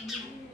Mm-hmm.